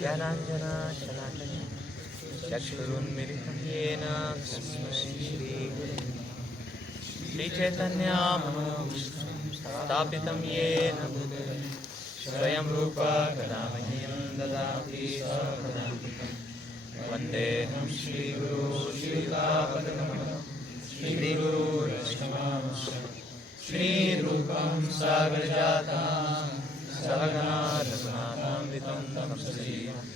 ज्ञानाञ्जनशलाकया चक्षुरुन्मिलितं येन तस्मै श्रीगुरवे श्रीचैतन्यमनोभीष्टं स्थापितं येन भूतले स्वयं रूपा कदा मह्यं ददाति स्वपदान्तिकं वन्देऽहं श्रीगुरो श्रीयुतापदकमलं श्रीगुरुरक्षमांसं श्रीरूपं सागरजातं सहगना रघुनाथान्वितं तं सजीवं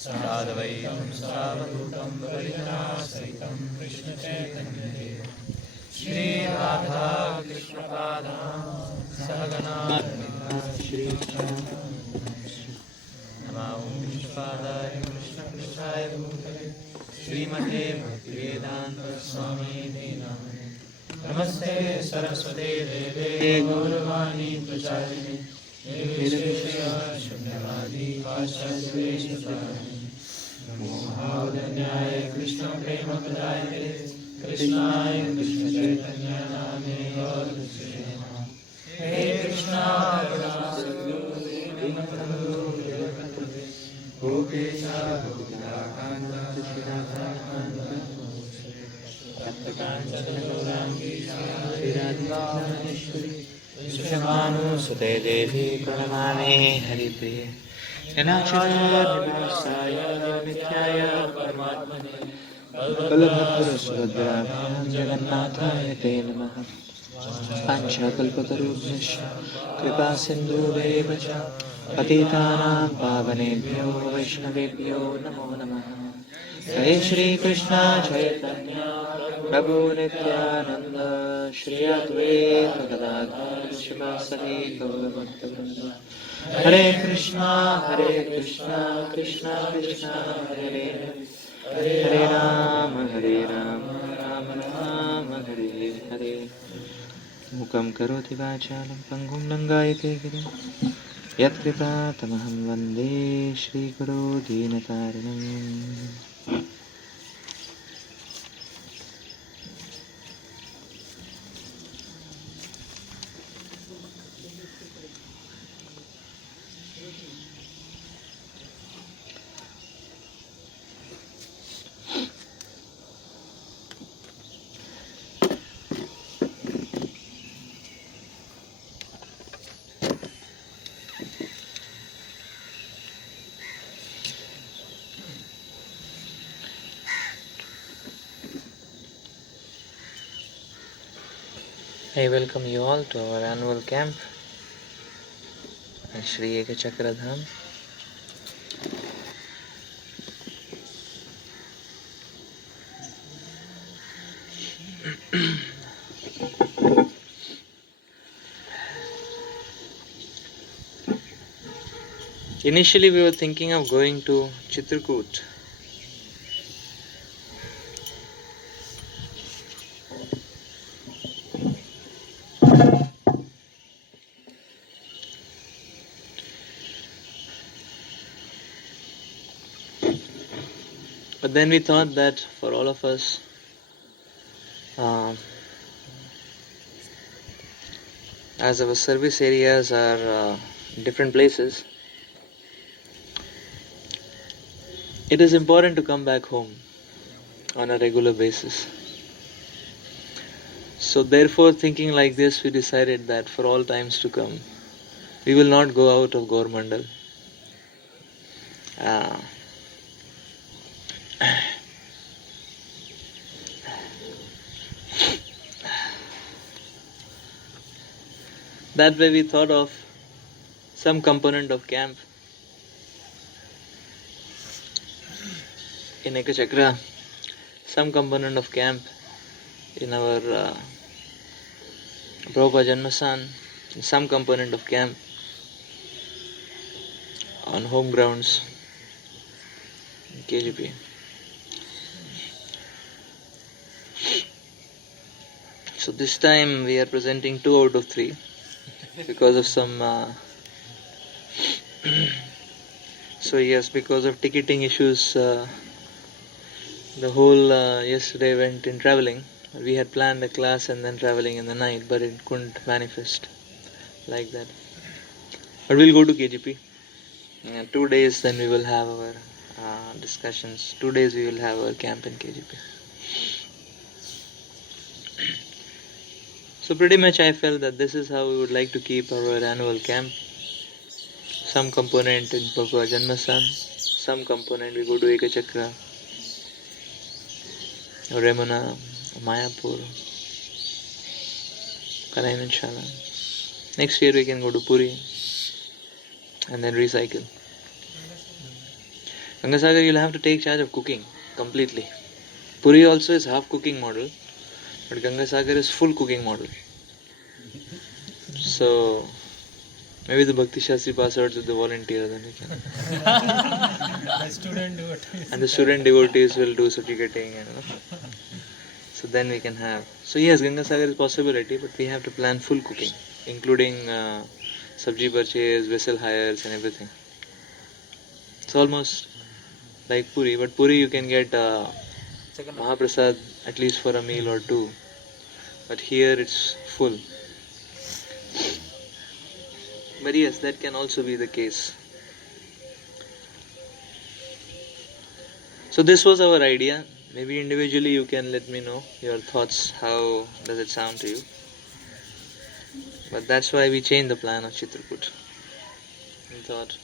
साद्वैतं सावधूतं परिजनासहितं कृष्णचैतन्यदेवं श्रीराधा कृष्णपादां सहगना नमो विष्णुपादाय कृष्णपृष्ठाय भूतले श्रीमते भक्तिवेदान्तस्वामिने नमः। नमस्ते सरस्वते देवे गौरवाणी प्रचारिणे निर्विशेषशून्यवादी पाश्चात्यदेशतारिणे नमो महावदन्याय कृष्णप्रेमप्रदायते कृष्णाय कृष्णचैतन्य नामे गौरवसे नमः। हे कृष्णा करुणा सिन्धु दीनबन्धु जगत्पते गोपेशा गोपिकान्त श्रीराधाकान्त तप्तकाञ्चन गौराङ्गी श्रीराधिकामहेश्वरी विश्वभानुसुते देवी प्रणमामि हरिप्रिये जनार्दननिवासाय नित्याय परमात्मने बलभद्रसुभद्राभ्यां जगन्नाथाय ते नमः। पाञ्चाकल्पतरुभ्यश्च कृपासिन्धुभ्येव च पतितानां पावनेभ्यो वैष्णवेभ्यो नमो नमः। जय श्रीकृष्ण चैतन्य प्रभु नित्यानन्द श्री अद्वैत गदाधर शिवासादि गौरभक्तवृन्द। हरे कृष्णा कृष्णा कृष्णा हरे हरे हरे राम राम राम हरे हरे। मूकं करोति वाचालं पङ्गुं लङ्घयते गिरिं यत्कृपातमहं वन्दे श्रीगुरो दीनतारिणम्। I welcome you all to our annual camp at Shri Ekachakra Dham. Initially we were thinking of going to Chitrakoot. But then we thought that for all of us, as our service areas are different places, it is important to come back home on a regular basis. So therefore, thinking like this, we decided that for all times to come, we will not go out of Gaur-Mandal. That way we thought of some component of camp in Ekachakra, some component of camp in our Prabhupada Janmastan, some component of camp on home grounds in KGP. So this time we are presenting 2 out of 3 because of some because of ticketing issues, the whole yesterday went in traveling. We had planned a class and then traveling in the night, but it couldn't manifest like that. But we'll go to KGP. 2 days, then we will have our discussions. 2 days we will have our camp in KGP. So pretty much I felt that this is how we would like to keep our annual camp. Some component in Papua Janmasan, some component we go to Ekachakra, or Remuna, Mayapur, Karayan Shala. Next year we can go to Puri and then recycle. Gangasagar, you'll have to take charge of cooking completely. Puri also is half cooking model, but Gangasagar is full cooking model. So maybe the Bhakti Shastri pass out with the volunteer, then we can. The student devotees. And the student devotees will do certificating, So then we can have. So yes, Gangasagar is possibility, but we have to plan full cooking, including sabji purchase, vessel hires and everything. It's almost like Puri, but Puri you can get Mahaprasad at least for a meal or two. But here it's full. But yes, that can also be the case. So this was our idea. Maybe individually you can let me know your thoughts. How does it sound to you? But that's why we changed the plan of Chitrakut. We thought.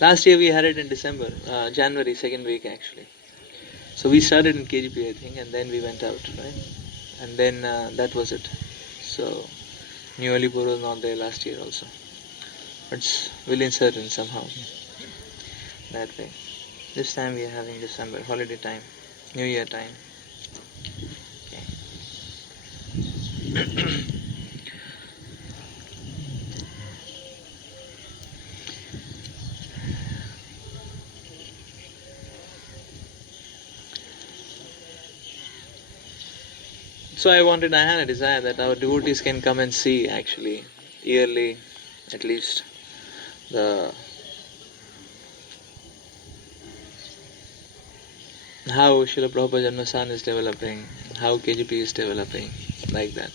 Last year we had it in December, January, second week actually. So we started in KGP I think, and then we went out, right? And then that was it. So New Alipur was not there last year also. But we'll insert in somehow that way. This time we are having December, holiday time, New Year time. Okay. So I had a desire that our devotees can come and see actually, yearly at least, how Srila Prabhupada Janmasan is developing, how KGP is developing, like that.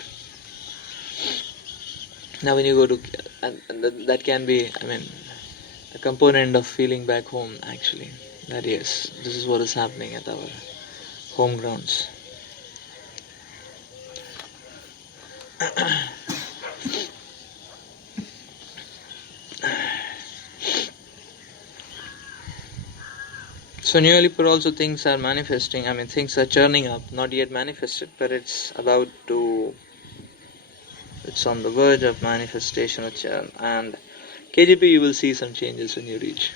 Now when you go to, and that can be, a component of feeling back home actually, that yes, this is what is happening at our home grounds. So New Alipur also things are manifesting, things are churning up, not yet manifested, but it's on the verge of manifestation or churn. And KGP you will see some changes when you reach.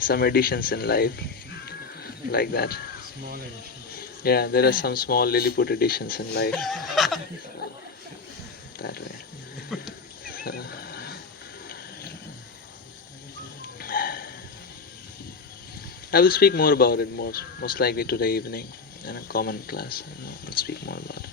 Some additions in life, like that. Small additions. Yeah, there are some small Lilliput additions in life. That way. I will speak more about it most likely today evening in a common class. I'll speak more about it.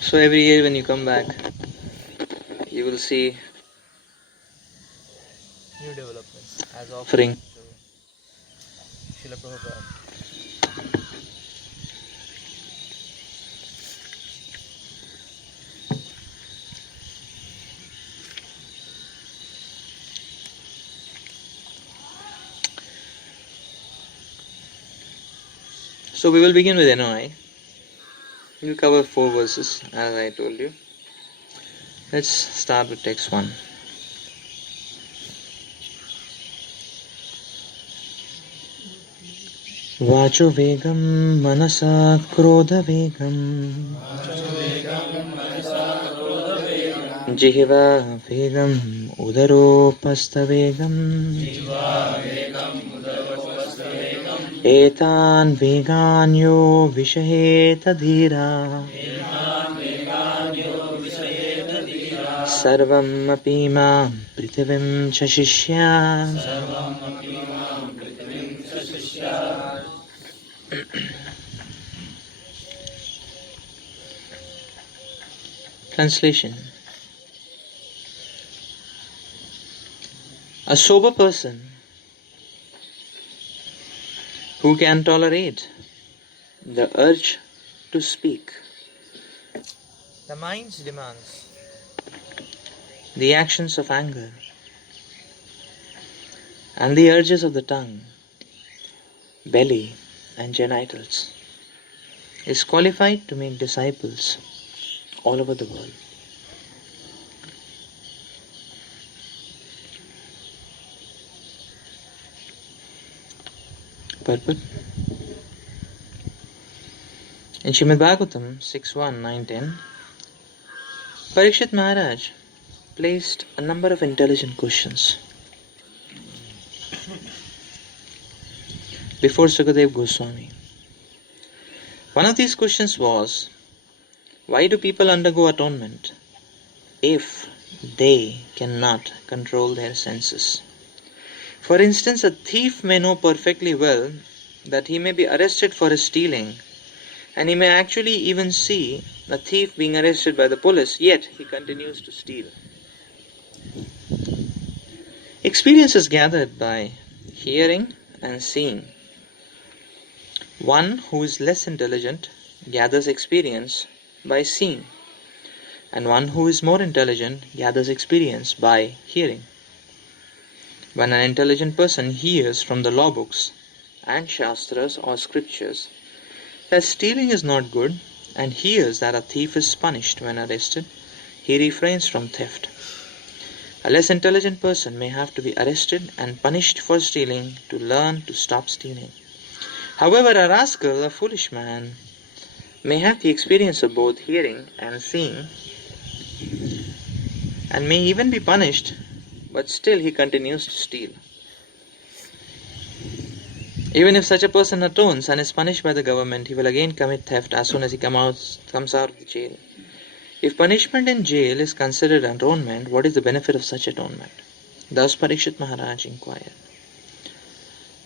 So every year when you come back, you will see new developments as offering to Srila Prabhupada. So we will begin with NOI. We'll cover 4 verses as I told you. Let's start with text 1. Vacho vegam manasa krodha vegam Jihiva vegam udaropastha vegam Etan veganyo vishaheta dhira Sarvam api mam prithivim cha shishya. Translation. A sober person who can tolerate the urge to speak, the mind's demands, the actions of anger, and the urges of the tongue, belly, and genitals, is qualified to make disciples all over the world. Purport. In Srimad Bhagavatam 6.1.9.10, Parikshit Maharaj placed a number of intelligent questions before Sukadeva Goswami. One of these questions was, why do people undergo atonement if they cannot control their senses? For instance, a thief may know perfectly well that he may be arrested for his stealing, and he may actually even see a thief being arrested by the police, yet he continues to steal. Experience is gathered by hearing and seeing. One who is less intelligent gathers experience by seeing, and one who is more intelligent gathers experience by hearing. When an intelligent person hears from the law books and shastras or scriptures that stealing is not good, and hears that a thief is punished when arrested, he refrains from theft. A less intelligent person may have to be arrested and punished for stealing to learn to stop stealing. However, a rascal, a foolish man, may have the experience of both hearing and seeing, and may even be punished, but still he continues to steal. Even if such a person atones and is punished by the government, he will again commit theft as soon as he comes out of the jail. If punishment in jail is considered atonement, what is the benefit of such atonement? Thus Parikshit Maharaj inquired.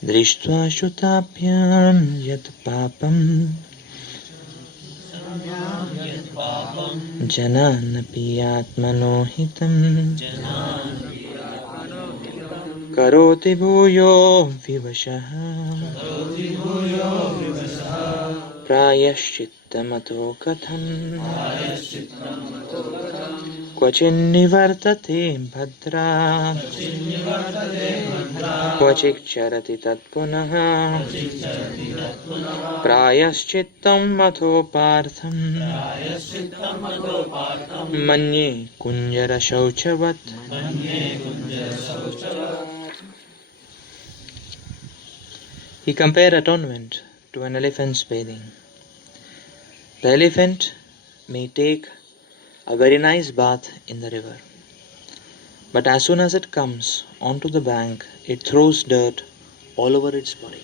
Drishtva shutapyam yat papam jananapi atmano hitam karoti bhuyo vivashaha prayashchittamato katham क्वचिन्निवर्तते भद्रा क्वचिच्चरति तत्पुनः प्रायश्चित्तं मथोपार्थं मन्ये कुञ्जरशौचवत्. He compared atonement to an elephant's bathing. The elephant may take a very nice bath in the river, but as soon as it comes onto the bank, it throws dirt all over its body.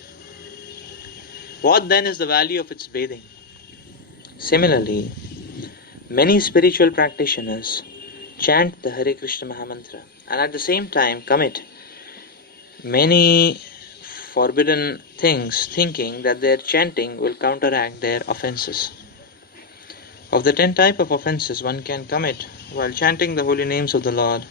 What then is the value of its bathing? Similarly, many spiritual practitioners chant the Hare Krishna Mahamantra and at the same time commit many forbidden things, thinking that their chanting will counteract their offenses. Of the 10 types of offenses one can commit while chanting the holy names of the Lord,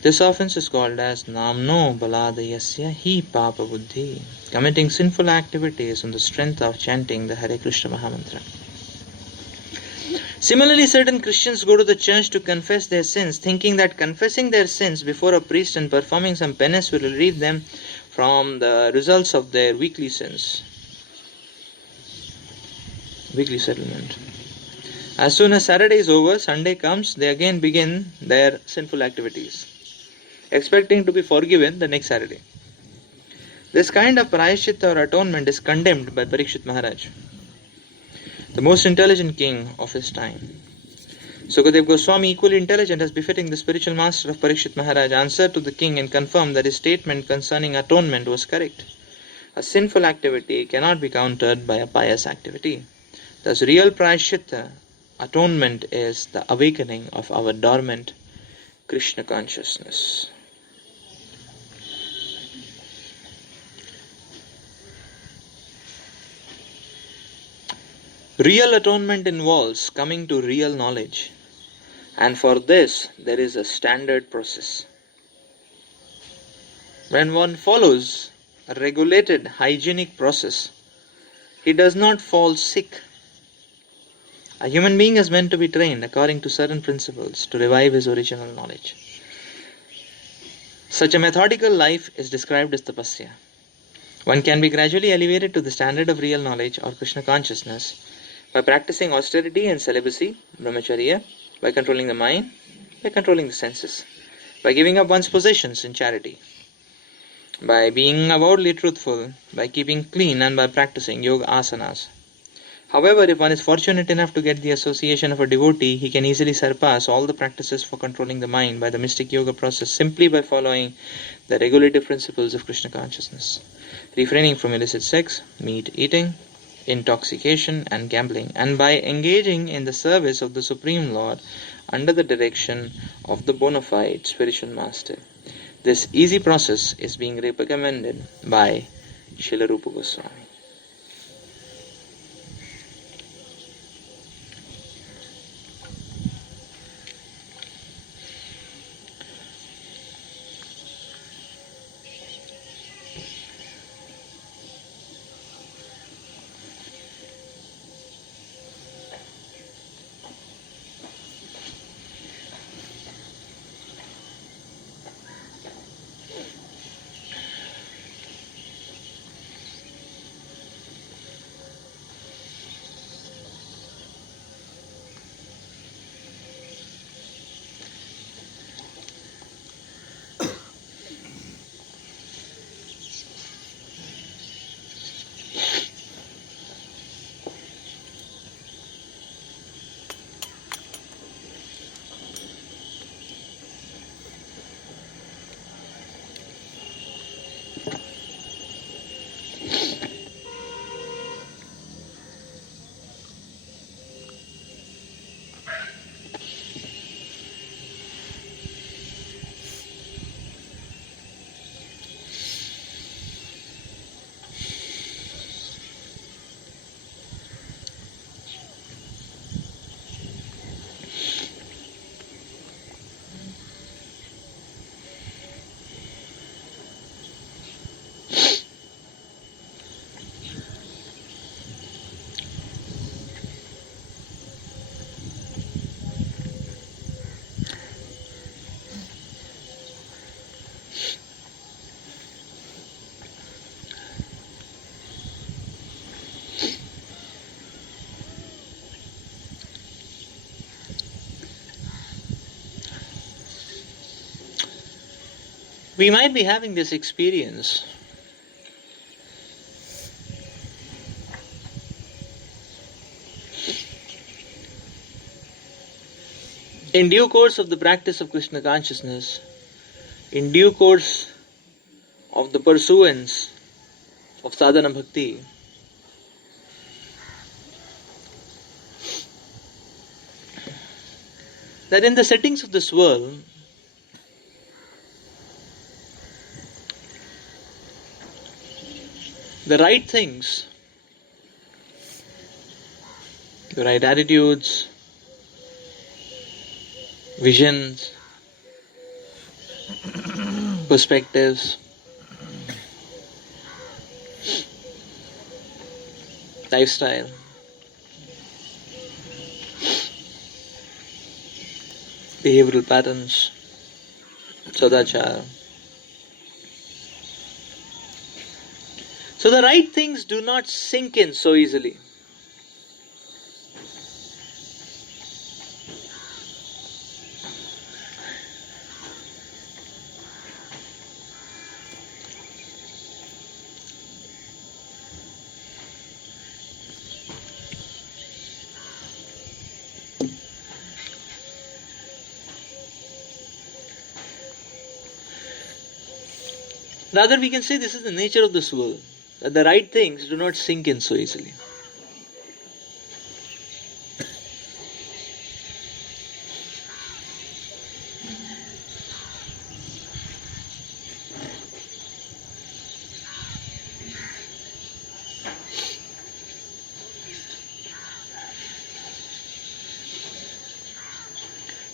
this offense is called as Namno Baladayasya Hi Papa Buddhi, committing sinful activities on the strength of chanting the Hare Krishna Mahamantra. Similarly, certain Christians go to the church to confess their sins, thinking that confessing their sins before a priest and performing some penance will relieve them from the results of their weekly sins. Weekly settlement. As soon as Saturday is over, Sunday comes, they again begin their sinful activities, expecting to be forgiven the next Saturday. This kind of prayaschitta or atonement is condemned by Parikshit Maharaj, the most intelligent king of his time. Sukadeva Goswami, equally intelligent as befitting the spiritual master of Parikshit Maharaj, answered to the king and confirmed that his statement concerning atonement was correct. A sinful activity cannot be countered by a pious activity. Thus, real prayaschitta, atonement, is the awakening of our dormant Krishna consciousness. Real atonement involves coming to real knowledge, and for this there is a standard process. When one follows a regulated hygienic process, he does not fall sick. A human being is meant to be trained according to certain principles to revive his original knowledge. Such a methodical life is described as tapasya. One can be gradually elevated to the standard of real knowledge or Krishna consciousness by practicing austerity and celibacy, brahmacharya, by controlling the mind, by controlling the senses, by giving up one's possessions in charity, by being avowedly truthful, by keeping clean, and by practicing yoga asanas. However, if one is fortunate enough to get the association of a devotee, he can easily surpass all the practices for controlling the mind by the mystic yoga process simply by following the regulative principles of Krishna consciousness, refraining from illicit sex, meat eating, intoxication, and gambling, and by engaging in the service of the Supreme Lord under the direction of the bona fide spiritual master. This easy process is being recommended by Srila Rupa Goswami. We might be having this experience in due course of the practice of Krishna consciousness, in due course of the pursuance of sadhana bhakti, that in the settings of this world, the right things, the right attitudes, visions, perspectives, lifestyle, behavioral patterns, sadachara. So the right things do not sink in so easily. Rather, we can say this is the nature of this world, that the right things do not sink in so easily.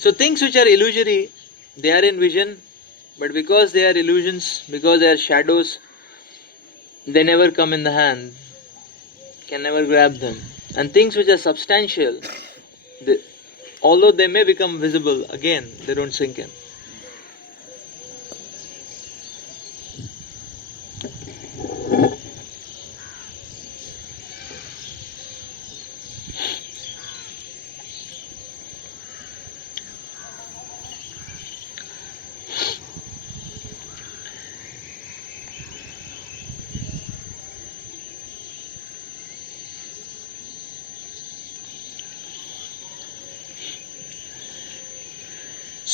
So things which are illusory, they are in vision, but because they are illusions, because they are shadows, they never come in the hand, can never grab them. And things which are substantial, they, although they may become visible, again, they don't sink in.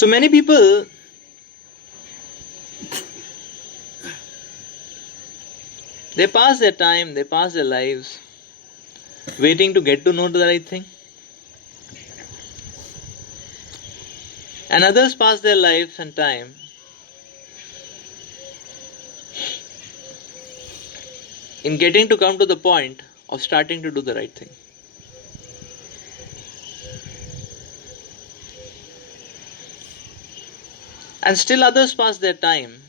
So many people they pass their time, they pass their lives waiting to get to know the right thing. And others pass their lives and time in getting to come to the point of starting to do the right thing. And still others pass their time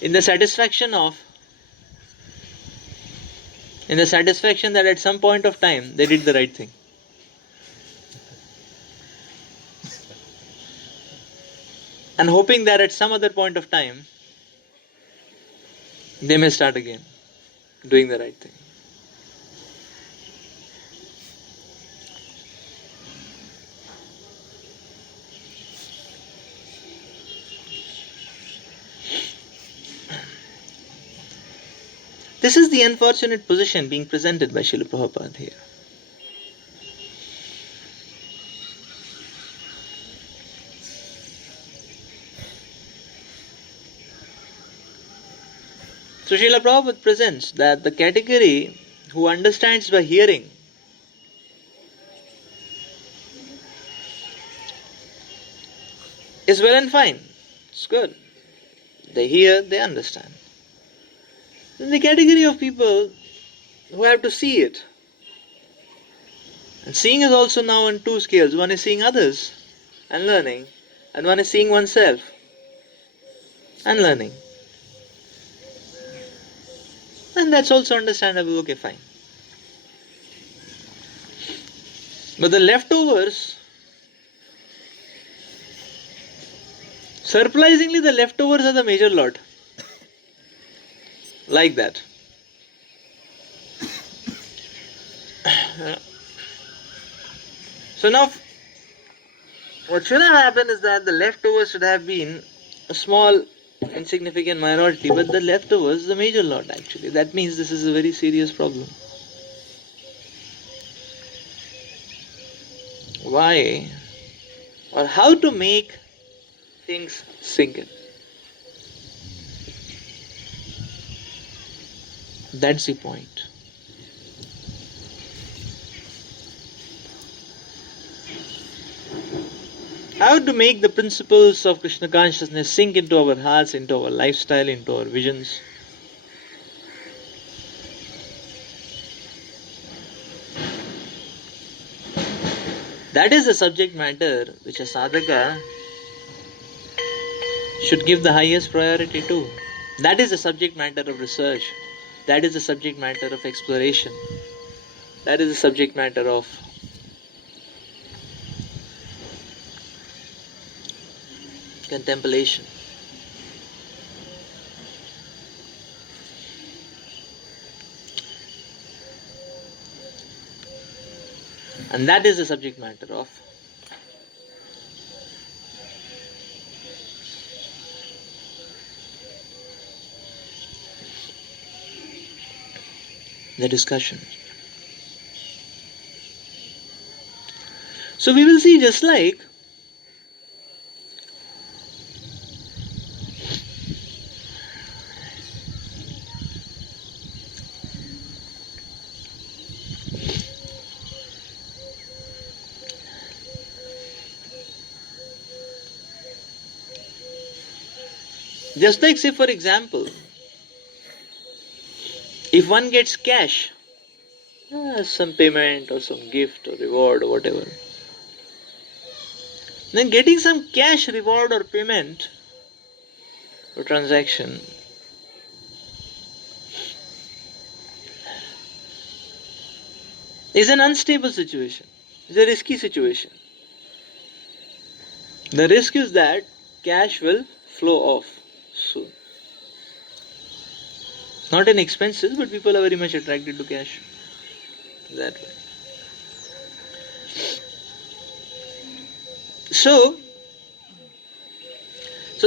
in the satisfaction that at some point of time they did the right thing. And hoping that at some other point of time they may start again doing the right thing. This is the unfortunate position being presented by Srila Prabhupada here. So Srila Prabhupada presents that the category who understands by hearing is well and fine. It's good. They hear, they understand. Then the category of people who have to see it. And seeing is also now on two scales. One is seeing others and learning, and one is seeing oneself and learning. And that's also understandable, okay, fine. But the leftovers, surprisingly, the leftovers are the major lot. Like that. So now, what should have happened is that the leftovers should have been a small, insignificant minority, but the leftovers is the major lot actually. That means this is a very serious problem. Why? Or how to make things sink in. That's the point. How to make the principles of Krishna consciousness sink into our hearts, into our lifestyle, into our visions. That is the subject matter which a sadhaka should give the highest priority to. That is the subject matter of research. That is the subject matter of exploration. That is the subject matter of contemplation. And that is the subject matter of the discussion. So we will see, just like say for example, if one gets cash some payment or some gift or reward or whatever. Then getting some cash reward or payment or transaction is an unstable situation. It's a risky situation. The risk is that cash will flow off soon. Not in expenses, but people are very much attracted to cash. That way. So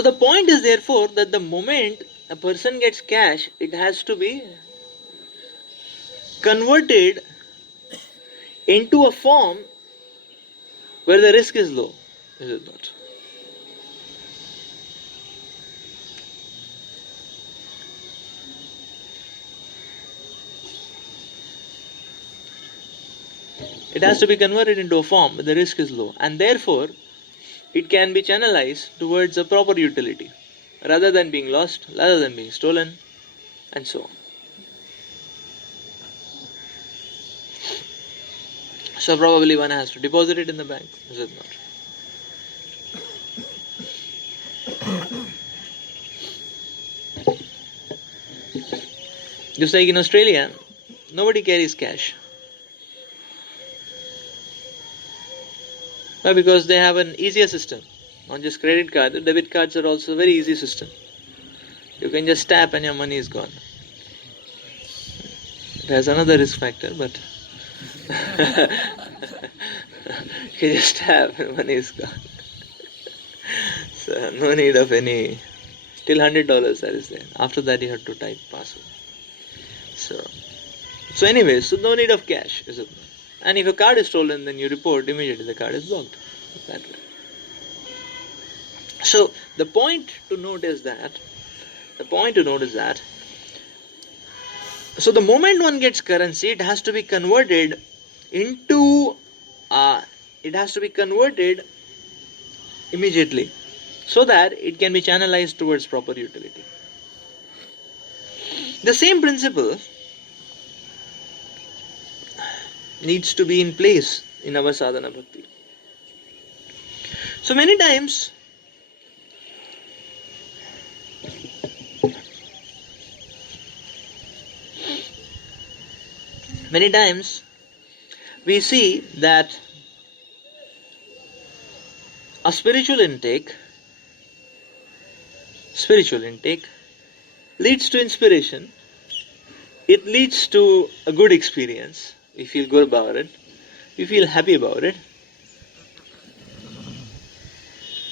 the point is therefore that the moment a person gets cash, it has to be converted into a form where the risk is low, is it not? It has to be converted into a form where the risk is low, and therefore it can be channelized towards a proper utility rather than being lost, rather than being stolen, and so on. So probably one has to deposit it in the bank, is it not? Just like in Australia, nobody carries cash. Why? Because they have an easier system. Not just credit card, the debit cards are also a very easy system. You can just tap and your money is gone. It has another risk factor, but you can just tap and money is gone. So no need of any, till $100 that is there. After that you have to type password. So anyway, so no need of cash, is it not? And if a card is stolen, then you report immediately the card is blocked. That way. So the point to note is that, so the moment one gets currency, it has to be converted into, immediately, so that it can be channelized towards proper utility. The same principle needs to be in place in our sadhana bhakti. So many times we see that a spiritual intake leads to inspiration. It leads to a good experience. We feel good about it. We feel happy about it.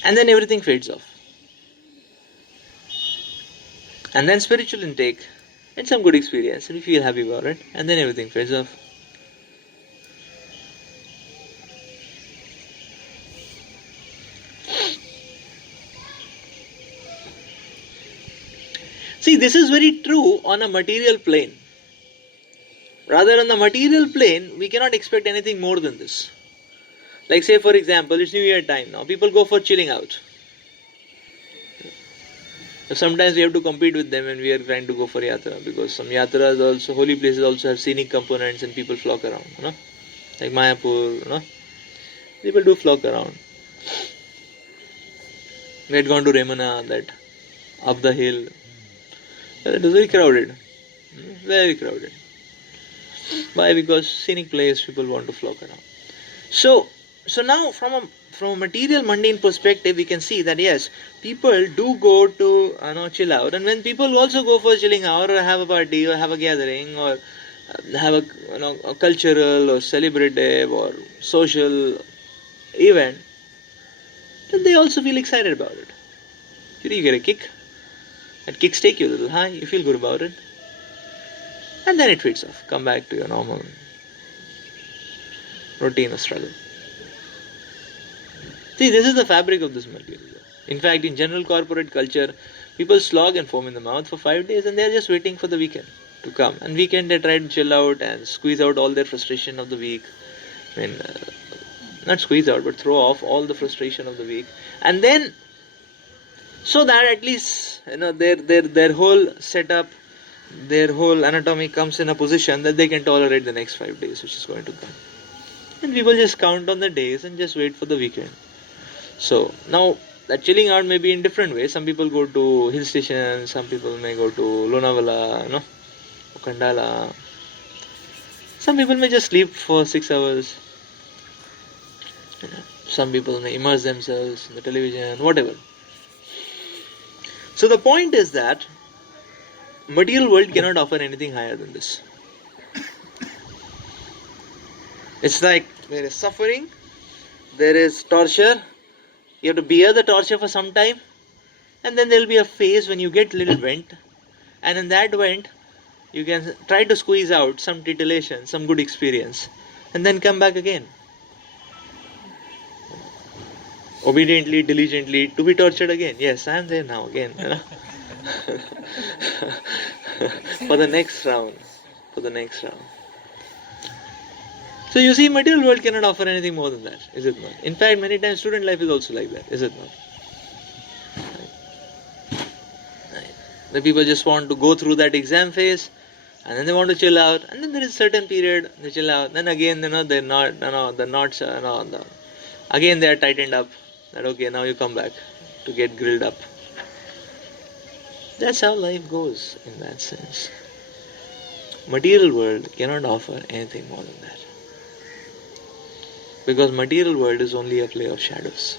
And then everything fades off. And then spiritual intake and some good experience, and we feel happy about it, and then everything fades off. See, this is very true on a material plane. Rather, on the material plane, we cannot expect anything more than this. Like say, for example, it's New Year time now. People go for chilling out. So sometimes we have to compete with them when we are trying to go for yatra, because some yatras also, holy places also have scenic components and people flock around, like Mayapur, people do flock around. We had gone to Remana, that up the hill. It was very crowded. Very crowded. Why? Because scenic place, people want to flock around. So now from a material mundane perspective, we can see that yes, people do go to chill out, and when people also go for chilling out or have a party or have a gathering or have a cultural or celebrative or social event, then they also feel excited about it. You get a kick. That kicks take you a little high. You feel good about it. And then it fades off. Come back to your normal routine of struggle. See, this is the fabric of this materialism. In fact, in general corporate culture, people slog and foam in the mouth for 5 days and they are just waiting for the weekend to come. And weekend they try to chill out and squeeze out all their frustration of the week. Not squeeze out, but throw off all the frustration of the week. And then, so that at least their whole setup, their whole anatomy comes in a position that they can tolerate the next 5 days, which is going to come. And people just count on the days and just wait for the weekend. So now that chilling out may be in different ways. Some people go to hill stations, some people may go to Lonavala, Mukund. Some people may just sleep for 6 hours. Some people may immerse themselves in the television, whatever. So the point is that material world cannot offer anything higher than this. It's like there is suffering, there is torture. You have to bear the torture for some time, and then there will be a phase when you get little vent, and in that vent, you can try to squeeze out some titillation, some good experience, and then come back again. Obediently, diligently, to be tortured again. Yes, I am there now again. For the next round. So you see, material world cannot offer anything more than that, is it not? In fact, many times student life is also like that, is it not? Right. The people just want to go through that exam phase, and then they want to chill out, and then there is a certain period they chill out. Then again, they're not, the knots, again they are tightened up. That okay, now you come back to get grilled up. That's how life goes in that sense. Material world cannot offer anything more than that. Because material world is only a play of shadows.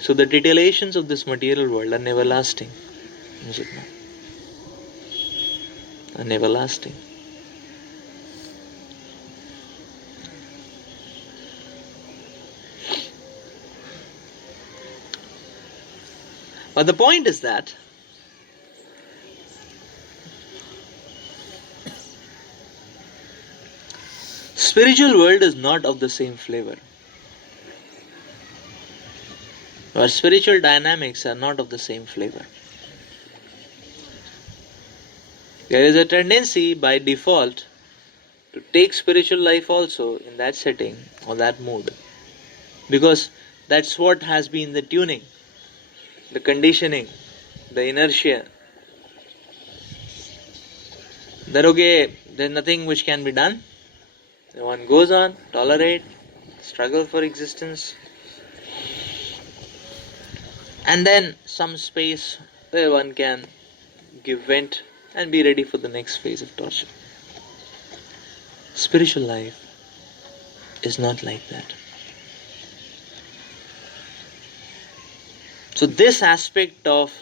So the titillations of this material world are never lasting. Is it not? Are never lasting. But the point is that spiritual world is not of the same flavor. Our spiritual dynamics are not of the same flavor. There is a tendency by default to take spiritual life also in that setting or that mood. Because that's what has been the tuning, the conditioning, the inertia. That okay, there's nothing which can be done. One goes on, tolerate, struggle for existence, and then some space where one can give vent and be ready for the next phase of torture. Spiritual life is not like that. So this aspect of